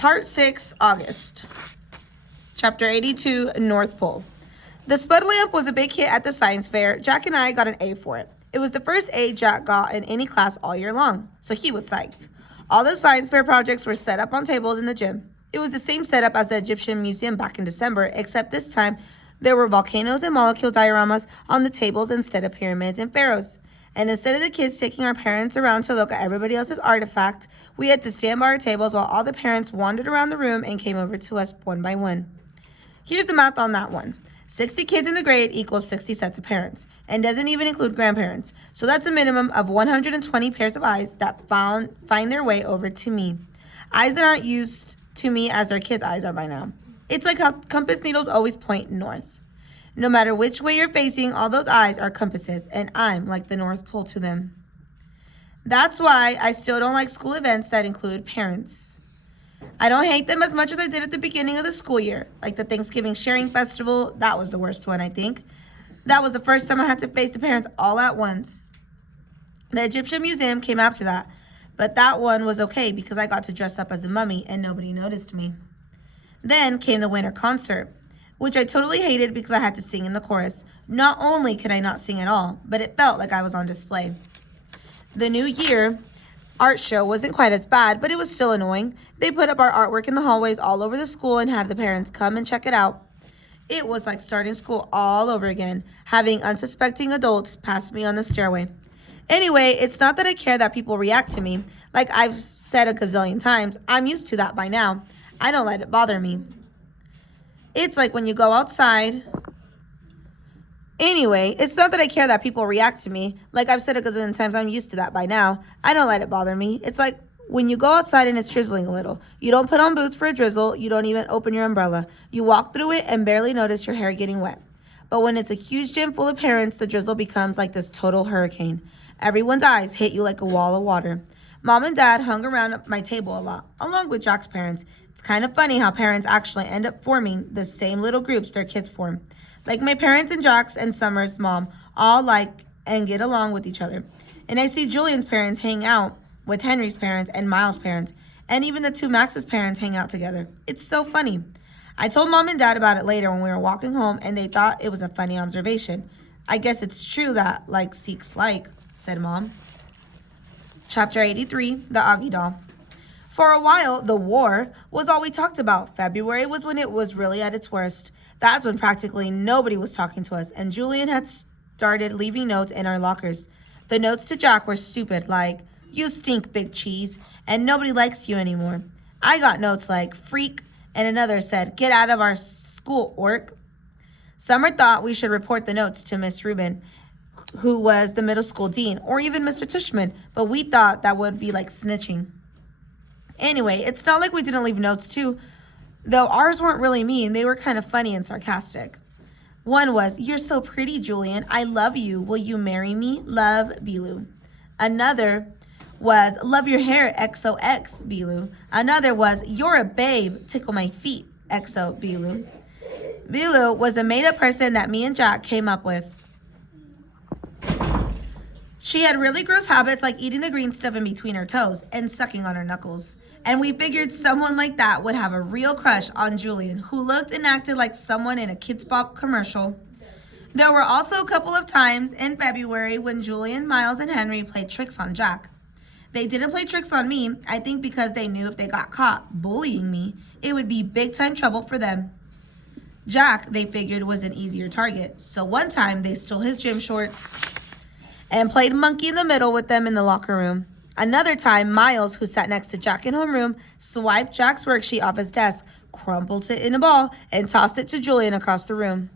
Part 6, August. Chapter 82, North Pole. The Spud lamp was a big hit at the science fair. Jack and I got an A for it. It was the first A Jack got in any class all year long, so he was psyched. All the science fair projects were set up on tables in the gym. It was the same setup as the Egyptian Museum back in December, except this time there were volcanoes and molecule dioramas on the tables instead of pyramids and pharaohs. And instead of the kids taking our parents around to look at everybody else's artifact, we had to stand by our tables while all the parents wandered around the room and came over to us one by one. Here's the math on that one. 60 kids in the grade equals 60 sets of parents, and doesn't even include grandparents. So that's a minimum of 120 pairs of eyes that find their way over to me. Eyes that aren't used to me as their kids' eyes are by now. It's like how compass needles always point north. No matter which way you're facing, all those eyes are compasses, and I'm like the North Pole to them. That's why I still don't like school events that include parents. I don't hate them as much as I did at the beginning of the school year, like the Thanksgiving Sharing Festival. That was the worst one, I think. That was the first time I had to face the parents all at once. The Egyptian Museum came after that, but that one was okay because I got to dress up as a mummy and nobody noticed me. Then came the winter concert, which I totally hated because I had to sing in the chorus. Not only could I not sing at all, but it felt like I was on display. The New Year art show wasn't quite as bad, but it was still annoying. They put up our artwork in the hallways all over the school and had the parents come and check it out. It was like starting school all over again, having unsuspecting adults pass me on the stairway. Anyway, it's not that I care that people react to me. Like I've said a gazillion times, I'm used to that by now. I don't let it bother me. It's like when you go outside. Anyway, it's not that I care that people react to me. Like I've said a gazillion times, I'm used to that by now. I don't let it bother me. It's like when you go outside and it's drizzling a little. You don't put on boots for a drizzle. You don't even open your umbrella. You walk through it and barely notice your hair getting wet. But when it's a huge gym full of parents, the drizzle becomes like this total hurricane. Everyone's eyes hit you like a wall of water. Mom and Dad hung around my table a lot, along with Jack's parents. It's kind of funny how parents actually end up forming the same little groups their kids form. Like my parents and Jack's and Summer's mom all like and get along with each other. And I see Julian's parents hang out with Henry's parents and Miles' parents, and even the two Max's parents hang out together. It's so funny. I told Mom and Dad about it later when we were walking home, and they thought it was a funny observation. I guess it's true that like seeks like, said Mom. Chapter 83, The Augie Doll. For a while, the war was all we talked about. February was when it was really at its worst. That's when practically nobody was talking to us, and Julian had started leaving notes in our lockers. The notes to Jack were stupid, like, "You stink, big cheese," and "Nobody likes you anymore." I got notes like, "Freak," and another said, "Get out of our school, orc." Summer thought we should report the notes to Miss Rubin, who was the middle school dean, or even Mr. Tushman, but we thought that would be like snitching. Anyway, it's not like we didn't leave notes too, though ours weren't really mean. They were kind of funny and sarcastic. One was, "You're so pretty, Julian. I love you. Will you marry me? Love, Bilu." Another was, "Love your hair, XOX, Bilu." Another was, "You're a babe. Tickle my feet, XO, Bilu." Bilu was a made-up person that me and Jack came up with. She had really gross habits like eating the green stuff in between her toes and sucking on her knuckles. And we figured someone like that would have a real crush on Julian, who looked and acted like someone in a Kids Bop commercial. There were also a couple of times in February when Julian, Miles, and Henry played tricks on Jack. They didn't play tricks on me, I think because they knew if they got caught bullying me, it would be big time trouble for them. Jack, they figured, was an easier target. So one time they stole his gym shorts and played monkey in the middle with them in the locker room. Another time, Miles, who sat next to Jack in homeroom, swiped Jack's worksheet off his desk, crumpled it in a ball, and tossed it to Julian across the room.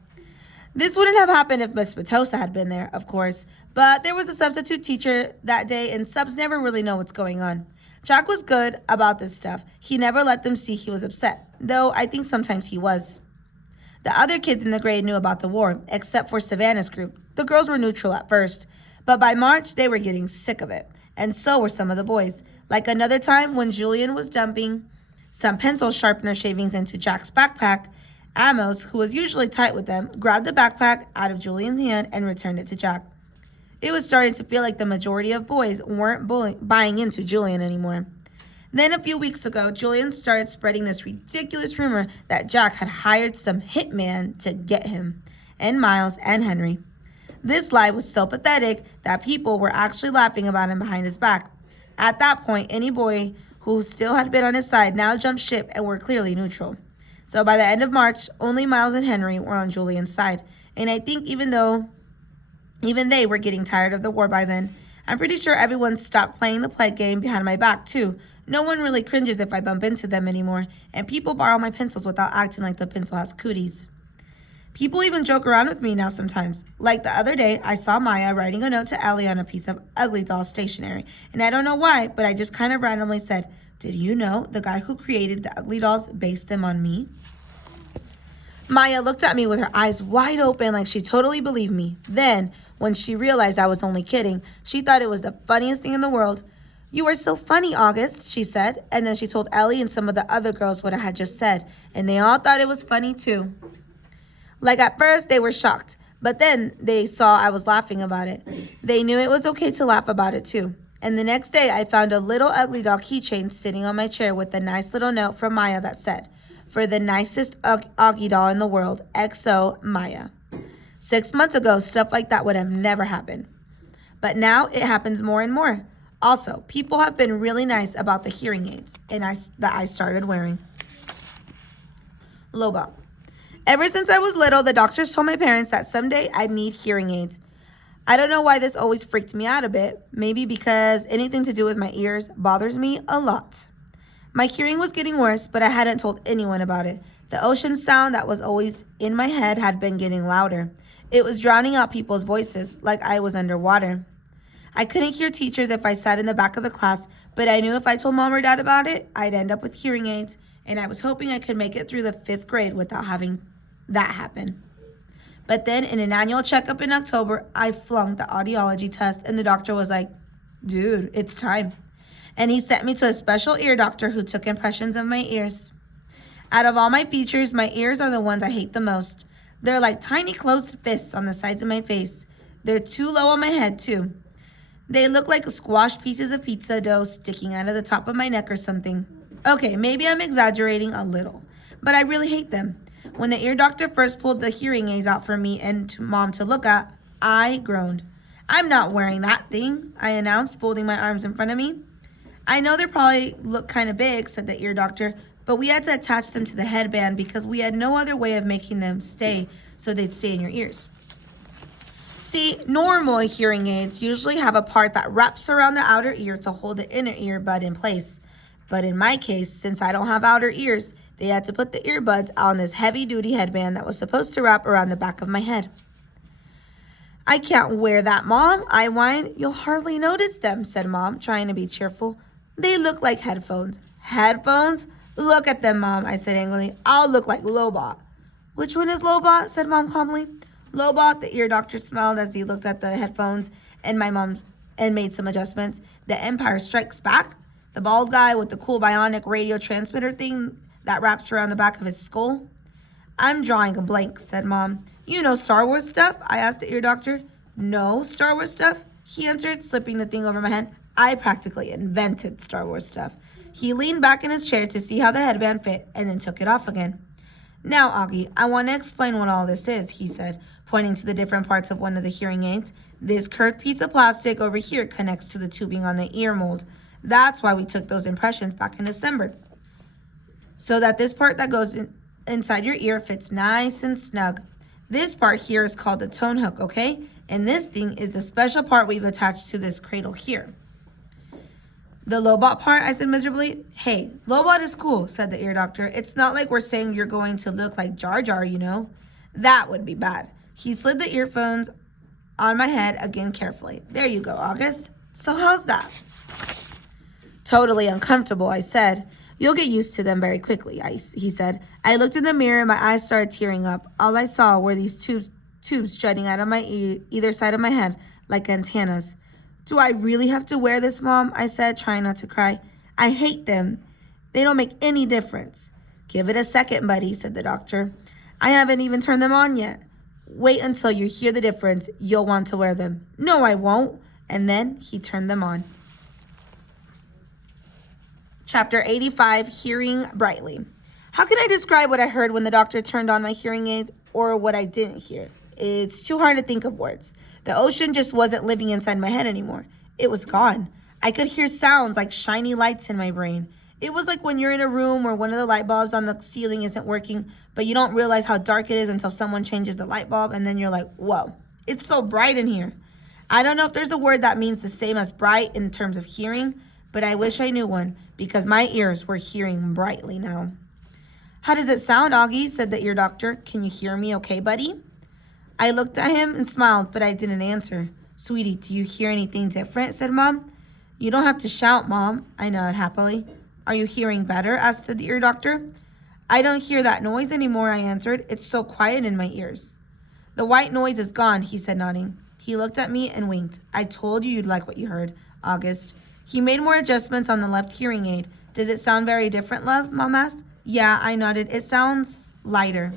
This wouldn't have happened if Miss Matosa had been there, of course, but there was a substitute teacher that day, and subs never really know what's going on. Jack was good about this stuff. He never let them see he was upset, though I think sometimes he was. The other kids in the grade knew about the war, except for Savannah's group. The girls were neutral at first, but by March, they were getting sick of it. And so were some of the boys. Like another time when Julian was dumping some pencil sharpener shavings into Jack's backpack, Amos, who was usually tight with them, grabbed the backpack out of Julian's hand and returned it to Jack. It was starting to feel like the majority of boys weren't buying into Julian anymore. Then a few weeks ago, Julian started spreading this ridiculous rumor that Jack had hired some hitman to get him, and Miles and Henry. This lie was so pathetic that people were actually laughing about him behind his back. At that point, any boy who still had been on his side now jumped ship and were clearly neutral. So by the end of March, only Miles and Henry were on Julian's side. And I think even they were getting tired of the war by then. I'm pretty sure everyone stopped playing the plague game behind my back, too. No one really cringes if I bump into them anymore, and people borrow my pencils without acting like the pencil has cooties. People even joke around with me now sometimes. Like the other day, I saw Maya writing a note to Ellie on a piece of Ugly Doll stationery, and I don't know why, but I just kind of randomly said, "Did you know the guy who created the Ugly Dolls based them on me?" Maya looked at me with her eyes wide open like she totally believed me. Then, when she realized I was only kidding, she thought it was the funniest thing in the world. "You are so funny, August," she said, and then she told Ellie and some of the other girls what I had just said, and they all thought it was funny too. Like at first, they were shocked, but then they saw I was laughing about it. They knew it was okay to laugh about it too. And the next day, I found a little Ugly Doll keychain sitting on my chair with a nice little note from Maya that said, "For the nicest Augie doll in the world, XO Maya." 6 months ago, stuff like that would have never happened. But now it happens more and more. Also, people have been really nice about the hearing aids that I started wearing. Loba. Ever since I was little, the doctors told my parents that someday I'd need hearing aids. I don't know why this always freaked me out a bit. Maybe because anything to do with my ears bothers me a lot. My hearing was getting worse, but I hadn't told anyone about it. The ocean sound that was always in my head had been getting louder. It was drowning out people's voices, like I was underwater. I couldn't hear teachers if I sat in the back of the class, but I knew if I told Mom or Dad about it, I'd end up with hearing aids, and I was hoping I could make it through the 5th grade without having that happen. But then in an annual checkup in October, I flunked the audiology test, and the doctor was like, "Dude, it's time." And he sent me to a special ear doctor who took impressions of my ears. Out of all my features, my ears are the ones I hate the most. They're like tiny closed fists on the sides of my face. They're too low on my head, too. They look like squashed pieces of pizza dough sticking out of the top of my neck or something. Okay, maybe I'm exaggerating a little, but I really hate them. When the ear doctor first pulled the hearing aids out for me and to Mom to look at, I groaned. "I'm not wearing that thing," I announced, folding my arms in front of me. "I know they probably look kind of big," said the ear doctor, "but we had to attach them to the headband because we had no other way of making them stay so they'd stay in your ears." See, normal hearing aids usually have a part that wraps around the outer ear to hold the inner earbud in place. But in my case, since I don't have outer ears, they had to put the earbuds on this heavy-duty headband that was supposed to wrap around the back of my head. "I can't wear that, Mom," I whined. "You'll hardly notice them," said Mom, trying to be cheerful. "They look like headphones." "Headphones? Look at them, Mom," I said angrily. "I'll look like Lobot." "Which one is Lobot?" said Mom calmly. "Lobot," the ear doctor smiled as he looked at the headphones and made some adjustments. "The Empire Strikes Back? The bald guy with the cool bionic radio transmitter thing that wraps around the back of his skull?" "I'm drawing a blank," said Mom. "You know Star Wars stuff?" I asked the ear doctor. "No Star Wars stuff?" he answered, slipping the thing over my head. "I practically invented Star Wars stuff." He leaned back in his chair to see how the headband fit and then took it off again. "Now, Augie, I want to explain what all this is," he said, pointing to the different parts of one of the hearing aids. "This curved piece of plastic over here connects to the tubing on the ear mold. That's why we took those impressions back in December. So that this part that goes inside your ear fits nice and snug. This part here is called the tone hook, okay? And this thing is the special part we've attached to this cradle here." "The Lobot part?" I said miserably. "Hey, Lobot is cool," said the ear doctor. "It's not like we're saying you're going to look like Jar Jar, you know. That would be bad." He slid the earphones on my head again carefully. "There you go, August. So how's that?" "Totally uncomfortable," I said. "You'll get used to them very quickly," he said. I looked in the mirror and my eyes started tearing up. All I saw were these tubes jutting out of my either side of my head like antennas. "Do I really have to wear this, Mom?" I said, trying not to cry. "I hate them. They don't make any difference." "Give it a second, buddy," said the doctor. "I haven't even turned them on yet. Wait until you hear the difference. You'll want to wear them." "No, I won't." And then he turned them on. Chapter 85, Hearing Brightly. How can I describe what I heard when the doctor turned on my hearing aids or what I didn't hear? It's too hard to think of words. The ocean just wasn't living inside my head anymore. It was gone. I could hear sounds like shiny lights in my brain. It was like when you're in a room where one of the light bulbs on the ceiling isn't working, but you don't realize how dark it is until someone changes the light bulb, and then you're like, whoa, it's so bright in here. I don't know if there's a word that means the same as bright in terms of hearing, but I wish I knew one because my ears were hearing brightly now. How does it sound, Augie? Said the ear doctor. Can you hear me okay, buddy? I looked at him and smiled, but I didn't answer. Sweetie, do you hear anything different? Said Mom. You don't have to shout, Mom. I nodded happily. Are you hearing better? Asked the ear doctor. I don't hear that noise anymore, I answered. It's so quiet in my ears. The white noise is gone, he said, nodding. He looked at me and winked. I told you you'd like what you heard, August. He made more adjustments on the left hearing aid. Does it sound very different, love? Mom asked. Yeah, I nodded. It sounds lighter.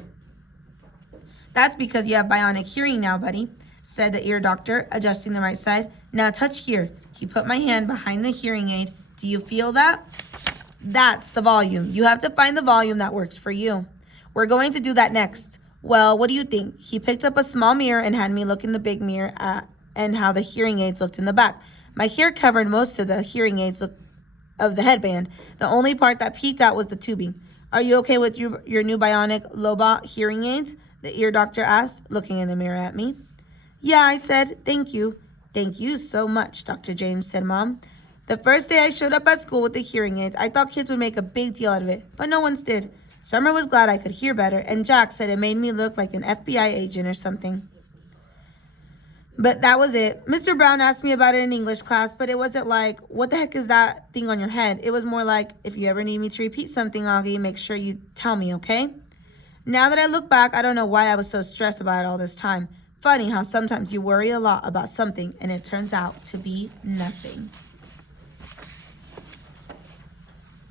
That's because you have bionic hearing now, buddy, said the ear doctor, adjusting the right side. Now touch here. He put my hand behind the hearing aid. Do you feel that? That's the volume. You have to find the volume that works for you. We're going to do that next. Well, what do you think? He picked up a small mirror and had me look in the big mirror and how the hearing aids looked in the back. My hair covered most of the hearing aids of the headband. The only part that peeked out was the tubing. Are you okay with your new bionic Lobot hearing aids? The ear doctor asked, looking in the mirror at me. Yeah, I said, thank you. Thank you so much, Dr. James, said Mom. The first day I showed up at school with the hearing aids, I thought kids would make a big deal out of it, but no one's did. Summer was glad I could hear better, and Jack said it made me look like an FBI agent or something. But that was it. Mr. Brown asked me about it in English class, but it wasn't like, what the heck is that thing on your head? It was more like, if you ever need me to repeat something, Augie, make sure you tell me, okay? Now that I look back, I don't know why I was so stressed about it all this time. Funny how sometimes you worry a lot about something, and it turns out to be nothing.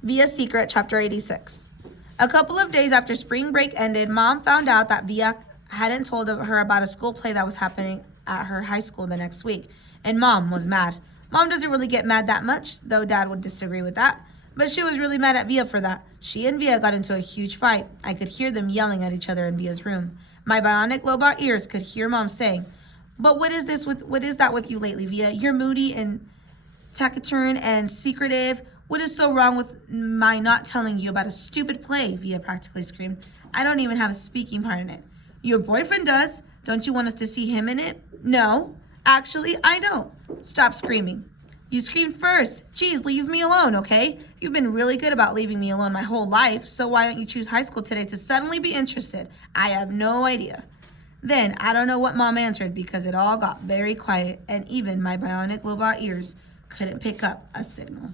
Via's Secret, Chapter 86. A couple of days after spring break ended, Mom found out that Via hadn't told her about a school play that was happening at her high school the next week, and Mom was mad. Mom doesn't really get mad that much, though Dad would disagree with that, but she was really mad at Via for that. She and Via got into a huge fight. I could hear them yelling at each other in Via's room. My bionic Lobot ears could hear Mom saying, "But what is that with you lately, Via? You're moody and taciturn and secretive. What is so wrong with my not telling you about a stupid play?" Via practically screamed. "I don't even have a speaking part in it." "Your boyfriend does. Don't you want us to see him in it?" "No, actually, I don't." "Stop screaming." "You screamed first. Geez, leave me alone, okay? You've been really good about leaving me alone my whole life, so why don't you choose high school today to suddenly be interested? I have no idea." Then, I don't know what Mom answered because it all got very quiet, and even my bionic Lobot ears couldn't pick up a signal.